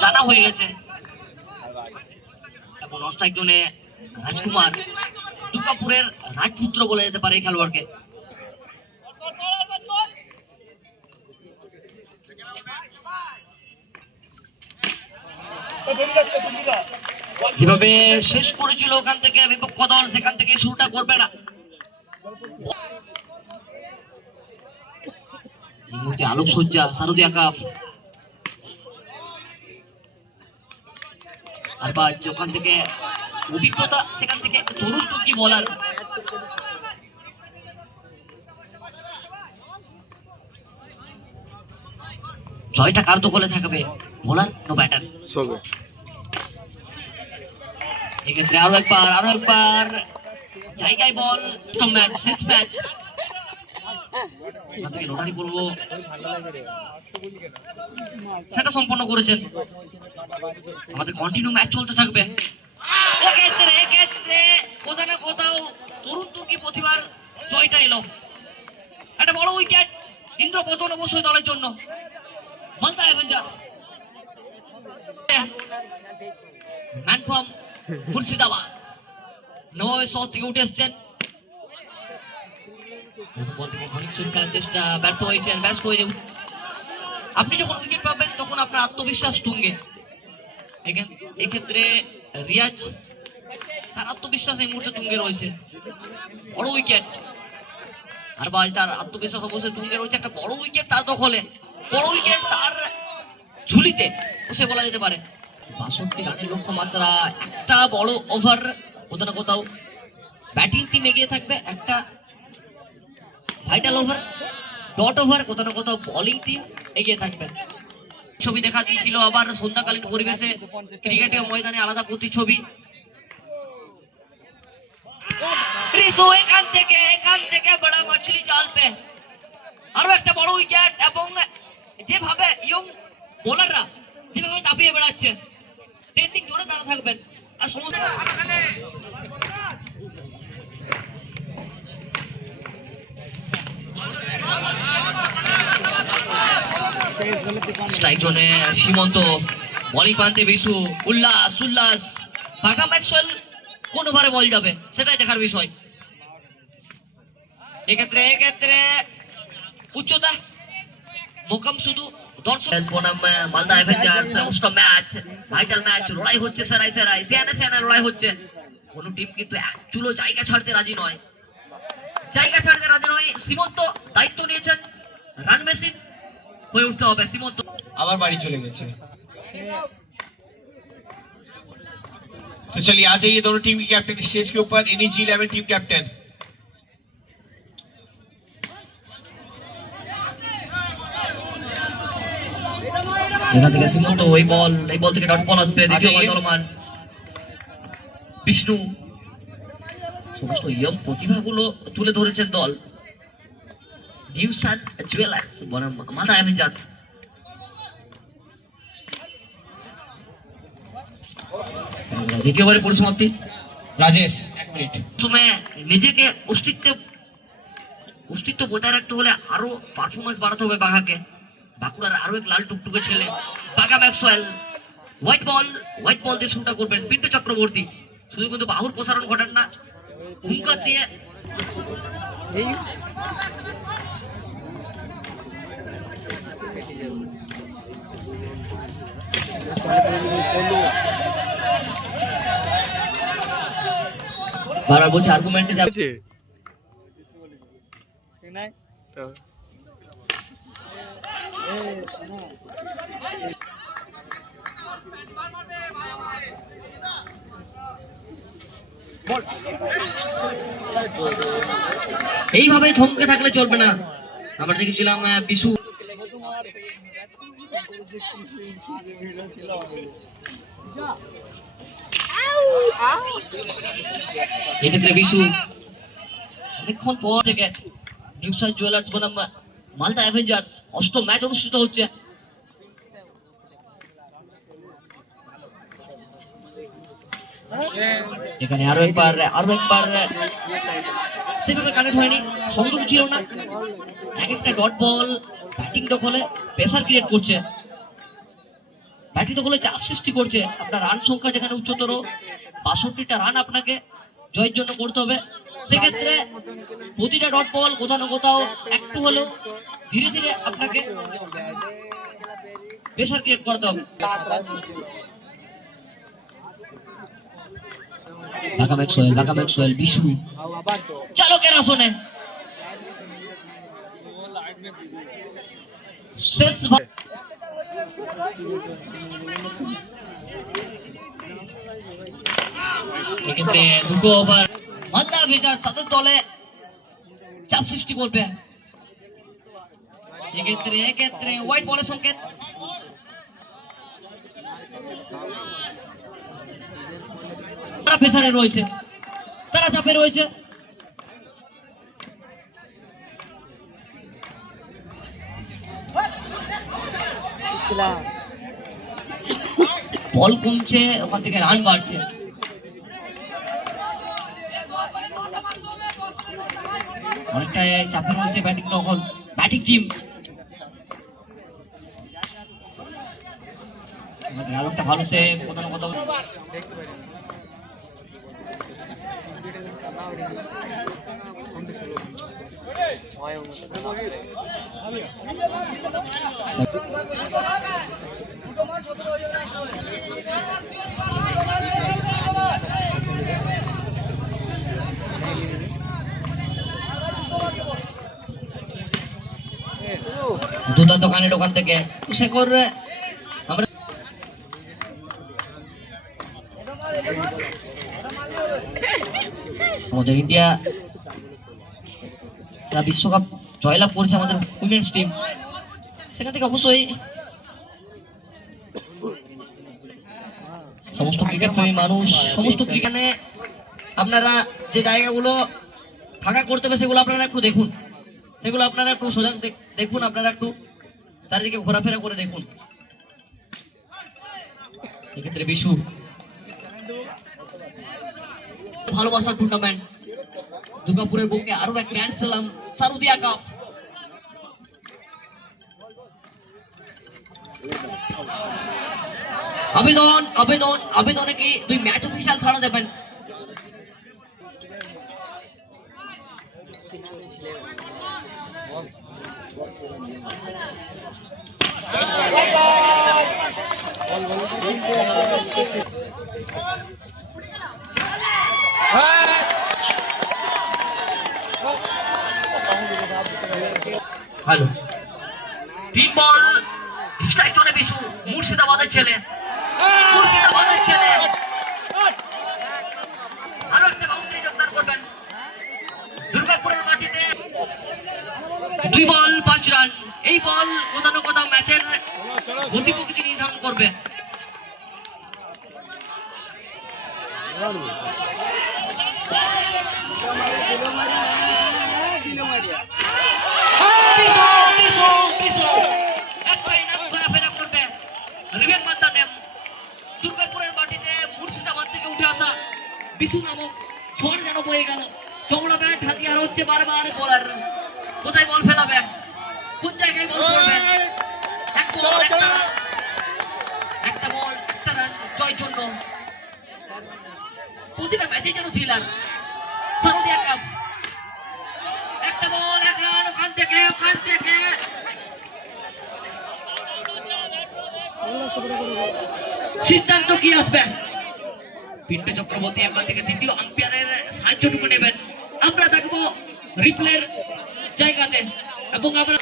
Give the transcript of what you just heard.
জানা হয়ে গেছে এবং স্ট্রাইক জোনে রাজকুমার দুর্গাপুরের রাজপুত্র বলে যেতে পারে এই খেলোয়াড়কে। কিভাবে শেষ করেছিল ওখান থেকে বিপক্ষ দল, সেখান থেকে শুরুটা করবে না। আলোকসজ্জা সারদি আকাফ আর বা ওখান থেকে অভিজ্ঞতা, সেখান থেকে তরুণ তুর্কি বলার। জয়টা কার দখলে থাকবে, বোলার নো ব্যাটার? এক্ষেত্রে আরো একবার জায়গায় বল, ম্যাচ শেষ ম্যাচ লড়াই করবো সেটা সম্পন্ন করেছেন। আমাদের কন্টিনিউ ম্যাচ চলতে থাকবে। এক্ষেত্রে কোথাও না কোথাও তরুণ তুর্কি প্রতিভার জয়টা এলো। একটা বড় উইকেট, ইন্দ্রপতন অবশ্যই দলের জন্য। Malda Avengers man from Murshidabad 900 থেকে উঠে এসছেন। চেষ্টা ব্যর্থ হয়েছেন, ব্যাস করে যাবেন। আপনি যখন উইকেট পাবেন তখন আপনার আত্মবিশ্বাস তুঙ্গে। এক্ষেত্রে রিয়াজ, তার আত্মবিশ্বাস এই মুহূর্তে তুঙ্গে রয়েছে। বড় উইকেট, আর বাজ তার আত্মবিশ্বাস অবশ্যই তুঙ্গে রয়েছে। একটা বড় উইকেট তার দখলে, বড় উইকেট তার ঝুলিতে বসে বলা যেতে পারে। 62 রানের লক্ষ্যমাত্রা। একটা বড় ওভার, কোথাও না কোথাও ব্যাটিং টিম এগিয়ে থাকবে। একটা ভাইটাল ওভার, ডট ওভার, কোথাও না কোথাও বোলিং টিম এগিয়ে থাকবে। ছবি দেখা দিয়েছিল আবার সন্ধ্যাকালীন পরিবেশে ক্রিকেটের ময়দানে আলাদা প্রতিছবি। এখান থেকে বড় মাছলি জাল পে আরো একটা বড় উইকেট। এবং যেভাবে ইয়ং বোলাররা যেভাবে দাপিয়ে বেড়াচ্ছে, ট্রেন্ডিং জোরে তারা থাকবেন। আর সমস্ত স্ট্রাইক জোনে সীমন্ত, বলিং প্রান্তে বিশু, উল্লাস পাকা ম্যাক্সওয়েল কোন ওভারে বল যাবে সেটাই দেখার বিষয়। এক্ষেত্রে উচ্চতা মোকাম শুধু দর্শক। মালদা অ্যাভেঞ্জার্স উষ্ণ ম্যাচ, ভাইটাল ম্যাচ, লড়াই হচ্ছে সেরাই সেয়ানা লড়াই হচ্ছে। কোন টিম কিন্তু এক চুলো জায়গা ছাড়তে রাজি নয়। সীমন্ত দায়িত্ব নিয়েছেন, রান মেশিন হয়ে উঠতে হবে। সীমন্ত আবার বাড়ি চলে গেছে। तो चलिए आ जाइए दोनों टीम के कैप्टन स्टेज के ऊपर। NEG 11 team captain. এখান থেকে সীমন্ত, এই বল থেকে ডট বল আসবে। বিষ্ণু, সমস্ত ইয়ং প্রতিভাগুলো তুলে ধরেছেন দল। নিউসান জুয়েলার্স মালদা অ্যাভেঞ্জার্স। দ্বিতীয় ওভারের পরিসমাপ্তি। রাজেশ 1 মিনিট সময় নিজেকে অস্তিত্ব বজায় রাখতে হলে আরো পারফরমেন্স বাড়াতে হবে বাঘাকে। বাঁকুড়ার আরো এক লাল টুকটুকে ছেলে বাঘা ম্যাক্সওয়েল। হোয়াইট বল দিয়ে শুরুটা করবেন পিন্টু চক্রবর্তী। শুধু কিন্তু বাহুর প্রসারণ ঘটান না, হুঙ্কার দিয়ে বারবার বলছে আর্গুমেন্টে যাচ্ছে। এইভাবে থমকে থাকলে চলবে না। আমরা দেখেছিলাম বিশু, এক্ষেত্রে বিশু অনেকক্ষণ পর থেকে নিউসান জুয়েলার্স বনাম মালদা অ্যাভেঞ্জার্স অষ্টম ম্যাচ অনুষ্ঠিত হচ্ছে। এখানে আরো একবার সেভাবে কানেক্ট হয়নি, সংযোগ ছিল না। এক একটা ডট বল ব্যাটিং দখলে প্রেসার ক্রিয়েট করছে। ব্যাটিং দখলে চাপ সৃষ্টি করছে। আপনার রান সংখ্যা যেখানে উচ্চতর, ৬২টা রান আপনাকে জয়ের জন্য করতে হবে। সেক্ষেত্রে প্রতিটা ডট বল কোথাও না কোথাও একটু হলেও ধীরে ধীরে আপনাকে প্রেসার ক্রিয়েট করতে হবে। ঢাকা ম্যাক্সওয়েল বিশু চালকের আসনে শেষ এক্ষেত্রে দুটো ওভার মাদ্দা ভেজার তাদের দলে চাপ সৃষ্টি করবে। এক্ষেত্রে হোয়াইট বলের সংকেত। তারা প্রেসারে রয়েছে, তারা চাপে রয়েছে। বল কমছে, ওখান থেকে রান বাড়ছে। অনেকটা চাপে রয়েছে ব্যাটিং দখল, ব্যাটিং টিম। একটা ভালো সে প্রধান কথা দুর্দান্ত কানের ওখান থেকে শেখর। আমরা আমাদের ইন্ডিয়া বিশ্বকাপ জয়লাভ করেছে আমাদের উইমেন্স টিম, সেখান থেকে অবশ্যই সমস্ত ক্রিকেট প্রেমী মানুষ, সমস্ত ক্রিকেটে আপনারা যে জায়গাগুলো ফাঁকা করতে হবে সেগুলো আপনারা একটু দেখুন, সেগুলো আপনারা একটু সজাগ দেখুন, আপনারা একটু চারিদিকে ঘোরাফেরা করে দেখুন। এক্ষেত্রে বিশু ভালোবাসার টুর্নামেন্ট দুর্গাপুরের বুকে আরো এক গ্র্যান্ড স্ল্যাম সারুদিয়া কাপ। আবেদনে কি 2 ম্যাচ অফিসিয়াল ছাড়া দেবেন? হ্যালো, 3 বল স্ট্রাইক জোনে বিশু, মুর্শিদাবাদের ছেলে, আরো একটা বাউন্ডারি যোগদান করবেন দুর্গাপুরের মাটিতে। 2 বল 5 রান। এই বল কোথাও না কোথাও ম্যাচের গতিপ্রকৃতি নির্ধারণ করবে। দুর্গাপুরের মাটিতে মুর্শিদাবাদ থেকে উঠে আসা বিশু নামক ঝড় যেন বয়ে গেল। চওড়া ব্যাট হাতিয়ার হচ্ছে বারবার বোলার। কোথায় বল ফেলাবে, কোন জায়গায় বল করবে? একটা বল একটা রান জয়ের জন্য। প্রতিটা ম্যাচে যেন ছিলাম সারুদিয়া কাপ। একটা বল 1 রান। ওখান থেকে সিদ্ধান্ত কি আসবে? পিন্টু চক্রবর্তী এবার থেকে দ্বিতীয় আম্পায়ারের সাহায্যটুকু নেবেন। আমরা থাকবো রিপ্লের জায়গাতে এবং আমরা